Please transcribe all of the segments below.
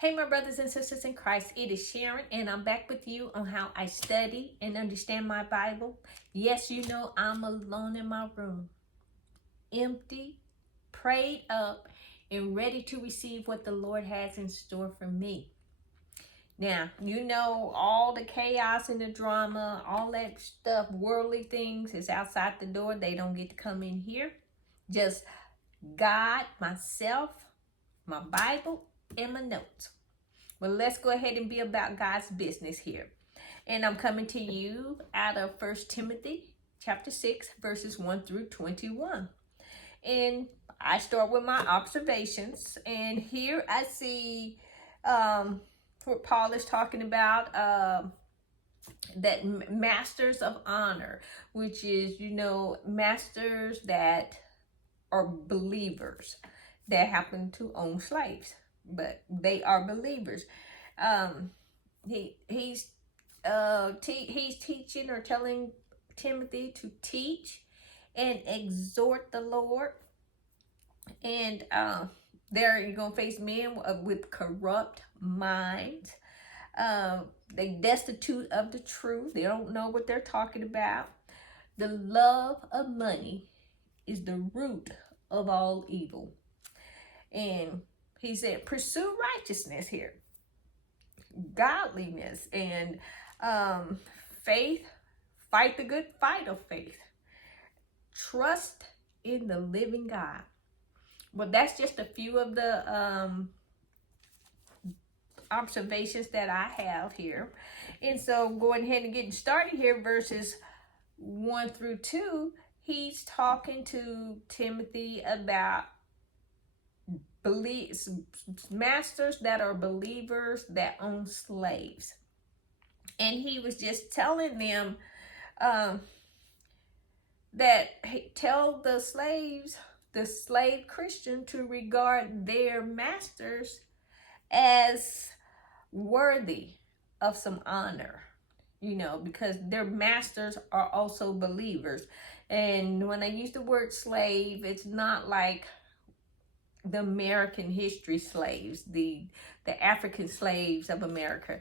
Hey, my brothers and sisters in Christ, it is Sharon, and I'm back with you on how I study and understand my Bible. Yes, you know, I'm alone in my room, empty, prayed up, and ready to receive what the Lord has in store for me. Now, you know, all the chaos and the drama, all that stuff, worldly things is outside the door. They don't get to come in here. Just God, myself, my Bible, and my notes. Well, let's go ahead and be about God's business here. And I'm coming to you out of 1 Timothy chapter 6, verses 1 through 21. And I start with my observations. And here I see what Paul is talking about, that masters of honor, which is, you know, masters that are believers that happen to own slaves, but they are believers. He's teaching or telling Timothy to teach and exhort the Lord. And there you're gonna face men with corrupt minds. They destitute of the truth. They don't know what they're talking about. The love of money is the root of all evil. And he said, pursue righteousness here, godliness, and faith. Fight the good fight of faith. Trust in the living God. Well, that's just a few of the observations that I have here. And so going ahead and getting started here, verses 1 through 2, he's talking to Timothy about masters that are believers that own slaves. And he was just telling them that tell the slaves, the slave Christian, to regard their masters as worthy of some honor, you know, because their masters are also believers. And when I use the word slave, it's not like the American history slaves, the African slaves of America.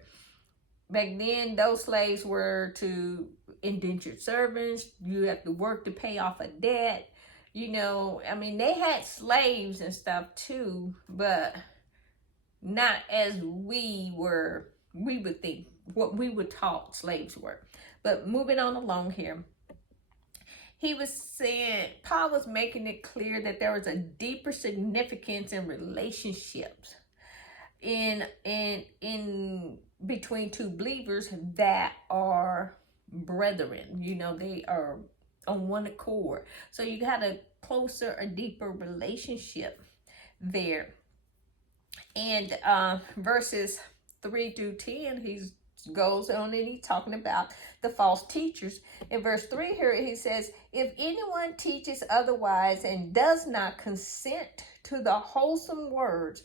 Back then, those slaves were to indentured servants. You have to work to pay off a debt. You know, I mean, they had slaves and stuff too, but not as we would think, what we were taught slaves were. But moving on along here, he was saying, Paul was making it clear that there was a deeper significance in relationships in between two believers that are brethren. You know, they are on one accord. So you got a closer, a deeper relationship there. And verses 3 through 10, he goes on and he's talking about the false teachers. In verse 3 here, he says, if anyone teaches otherwise and does not consent to the wholesome words,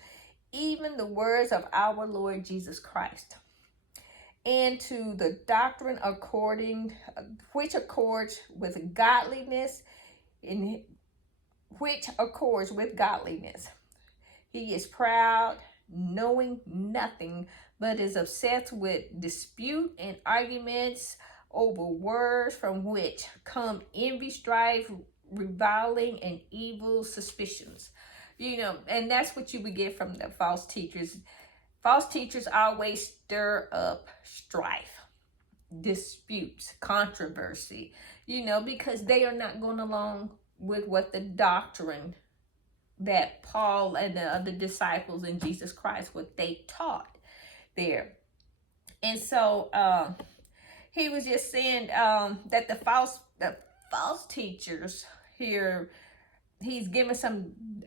even the words of our Lord Jesus Christ, and to the doctrine which accords with godliness, he is proud, knowing nothing, but is obsessed with dispute and arguments over words, from which come envy, strife, reviling, and evil suspicions. You know, and that's what you would get from the false teachers. False teachers always stir up strife, disputes, controversy, you know, because they are not going along with what the doctrine that Paul and the other disciples in Jesus Christ, what they taught there. And so he was just saying that the false teachers here, he's giving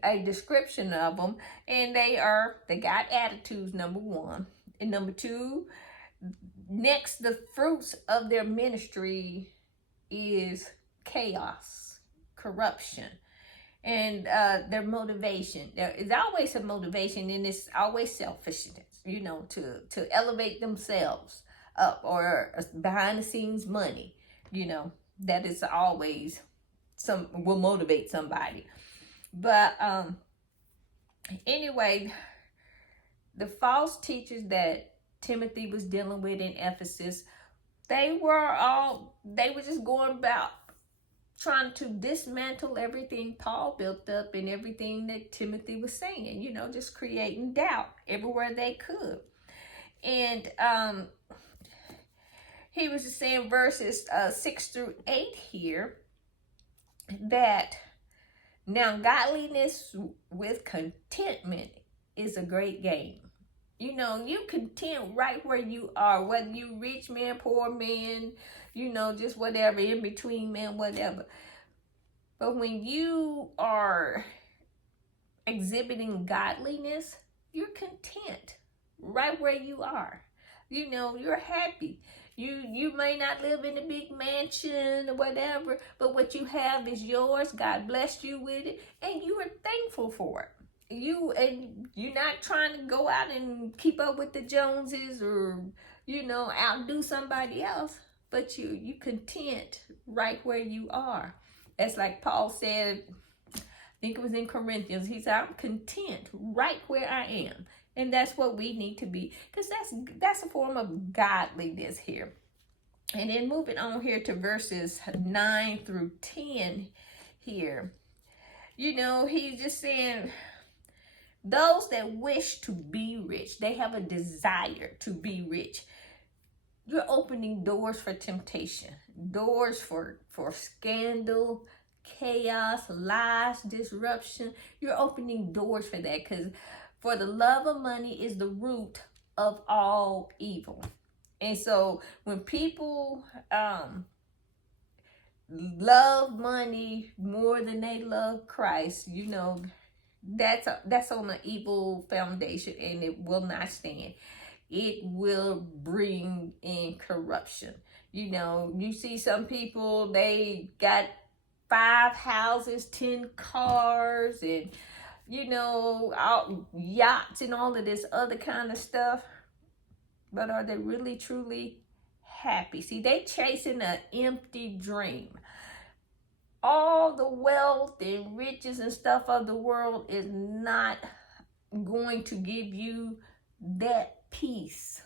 a description of them, and they got attitudes, number one. And number two, next, the fruits of their ministry is chaos, corruption, and their motivation. There is always a motivation, and it's always selfishness, you know, to elevate themselves up, or behind the scenes money, you know, that is always will motivate somebody. But anyway, the false teachers that Timothy was dealing with in Ephesus, they were just going about trying to dismantle everything Paul built up and everything that Timothy was saying, just creating doubt everywhere they could. And he was just saying verses 6 through 8 here, that now godliness with contentment is a great gain. You content right where you are, whether you rich man, poor man, just whatever, in between man, whatever. But when you are exhibiting godliness, you're content right where you are. You're happy. You may not live in a big mansion or whatever, but what you have is yours. God blessed you with it, and you are thankful for it. You're not trying to go out and keep up with the Joneses or outdo somebody else, but you content right where you are. That's like Paul said, I think it was in Corinthians. He said, I'm content right where I am. And that's what we need to be, because that's a form of godliness here. And then moving on here to verses 9 through 10 here. He's just saying, those that wish to be rich, they have a desire to be rich. You're opening doors for temptation, doors for scandal, chaos, lies, disruption. You're opening doors for that, because for the love of money is the root of all evil. And so when people love money more than they love Christ, that's on an evil foundation, and it will not stand. It will bring in corruption. You see some people, they got 5 houses, 10 cars, and all yachts and all of this other kind of stuff. But are they really truly happy? See, they chasing an empty dream. All the wealth and riches and stuff of the world is not going to give you that peace,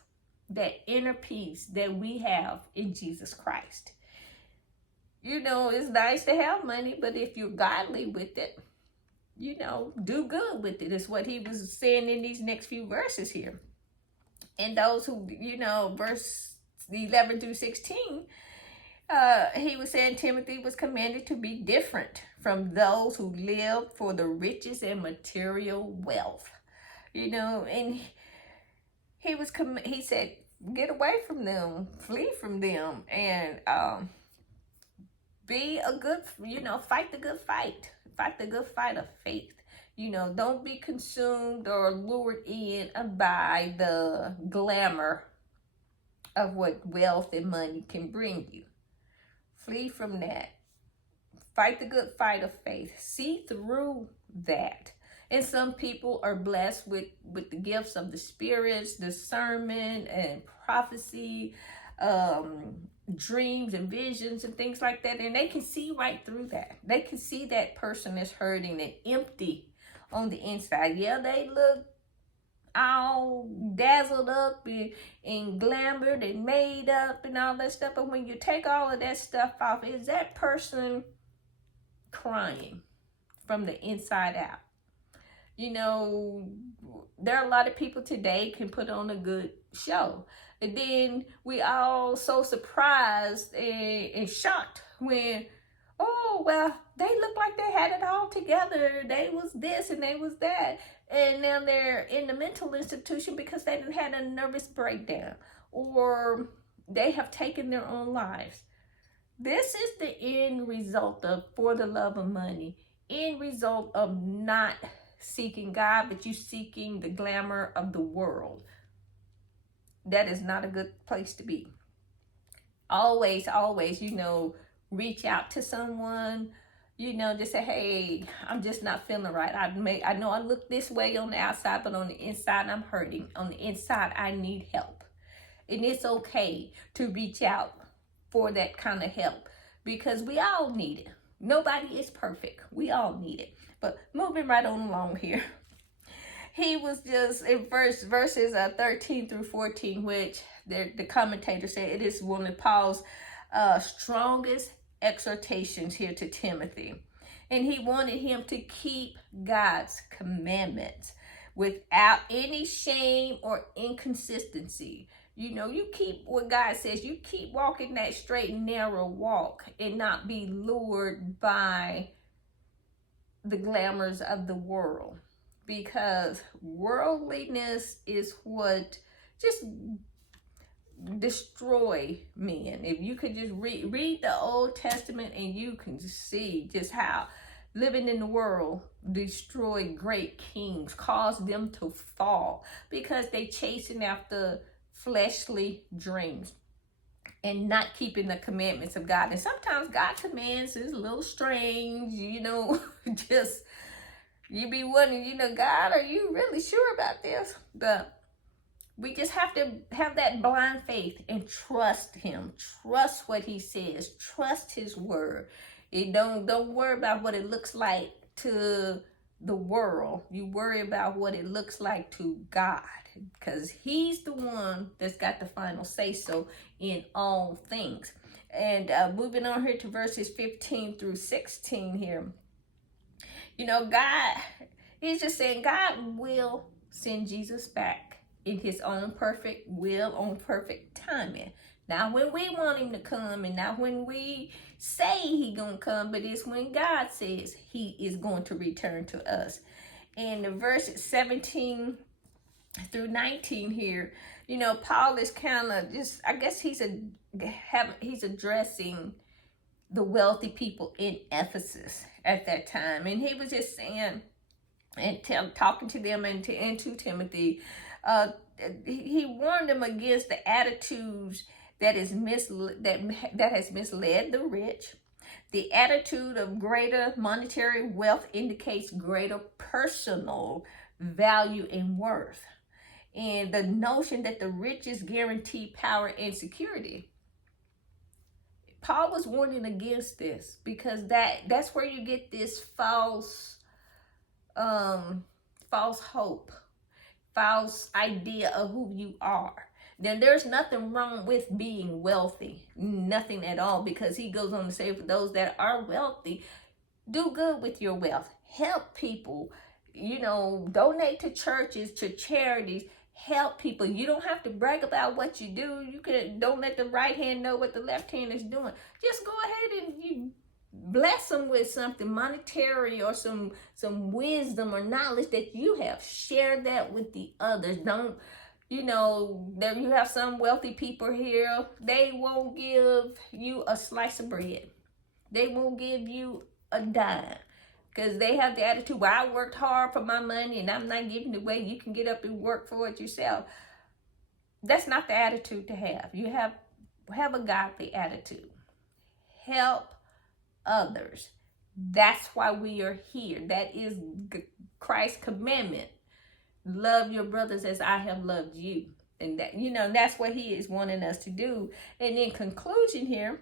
that inner peace that we have in Jesus Christ. It's nice to have money, but if you're godly with it, do good with it. Is what he was saying in these next few verses here. And those who, verse 11 through 16, he was saying Timothy was commanded to be different from those who live for the riches and material wealth. And he said, get away from them, flee from them, and be a good, fight the good fight. Fight the good fight of faith. Don't be consumed or lured in by the glamour of what wealth and money can bring you. Flee from that. Fight the good fight of faith. See through that. And some people are blessed with the gifts of the spirits, discernment and prophecy, dreams and visions and things like that. And they can see right through that. They can see that person is hurting and empty on the inside. Yeah, they look all dazzled up and glamored and made up and all that stuff. But when you take all of that stuff off, is that person crying from the inside out? There are a lot of people today can put on a good show. And then we all so surprised and shocked when, oh, well, they look like they had it all together. They was this and they was that. And now they're in the mental institution because they done had a nervous breakdown, or they have taken their own lives. This is the end result of, for the love of money, end result of not seeking God, but you seeking the glamour of the world. That is not a good place to be. Always, reach out to someone, just say, hey, I'm just not feeling right. I know I look this way on the outside, but on the inside, I'm hurting. On the inside, I need help. And it's okay to reach out for that kind of help, because we all need it. Nobody is perfect. We all need it. But moving right on along here. he was just in verses 13 through 14, which the commentator said it is one of Paul's strongest exhortations here to Timothy. And he wanted him to keep God's commandments without any shame or inconsistency. You know, you keep what God says, you keep walking that straight and narrow walk and not be lured by the glamours of the world, because worldliness is what just destroy men. If you could just read the Old Testament, and you can see just how living in the world destroyed great kings, caused them to fall because they chasing after fleshly dreams and not keeping the commandments of God. And sometimes God commands is a little strange, you know, just you be wondering, you know, God, are you really sure about this? But we just have to have that blind faith and trust him. Trust what he says. Trust his word. You don't worry about what it looks like to the world. You worry about what it looks like to God, because he's the one that's got the final say so in all things. And moving on here to verses 15 through 16 here. You know, God, he's just saying God will send Jesus back in his own perfect will, on perfect timing. Not when we want him to come, and not when we say he gonna come, but it's when God says he is going to return to us. And the verses 17 through 19 here, you know, Paul is kind of just, I guess he's addressing the wealthy people in Ephesus at that time. And he was just saying and talking to them and to Timothy, he warned them against the attitudes that has misled the rich. The attitude of greater monetary wealth indicates greater personal value and worth. And the notion that the riches guarantee power and security. Paul was warning against this, because that's where you get this false hope, false idea of who you are. Then there's nothing wrong with being wealthy, nothing at all, because he goes on to say, for those that are wealthy, do good with your wealth, help people, you know, donate to churches, to charities, help people. You don't have to brag about what you do. You can, don't let the right hand know what the left hand is doing. Just go ahead and you bless them with something monetary or some wisdom or knowledge that you have. Share that with the others. Don't, you know, there you have some wealthy people here, they won't give you a slice of bread. They won't give you a dime, because they have the attitude, well, I worked hard for my money and I'm not giving it away. You can get up and work for it yourself. That's not the attitude to have. You have a godly attitude. Help others. That's why we are here. That is Christ's commandment. Love your brothers as I have loved you. And that, you know, that's what he is wanting us to do. And in conclusion here,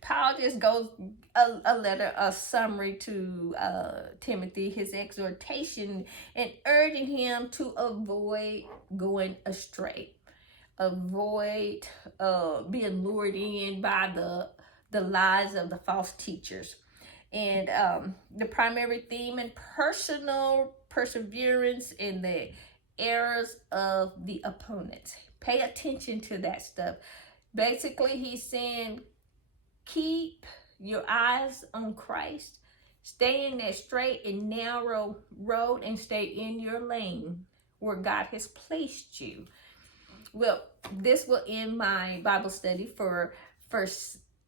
Paul just goes a summary to Timothy, his exhortation, and urging him to avoid going astray, avoid being lured in by the lies of the false teachers. And the primary theme in personal perseverance in the errors of the opponents. Pay attention to that stuff. Basically, he's saying, keep your eyes on Christ. Stay in that straight and narrow road and stay in your lane where God has placed you. Well, this will end my Bible study for 1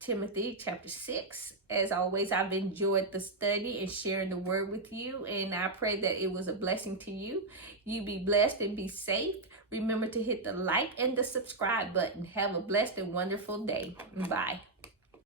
Timothy chapter 6. As always, I've enjoyed the study and sharing the word with you, and I pray that it was a blessing to you. You be blessed and be safe. Remember to hit the like and the subscribe button. Have a blessed and wonderful day. Bye.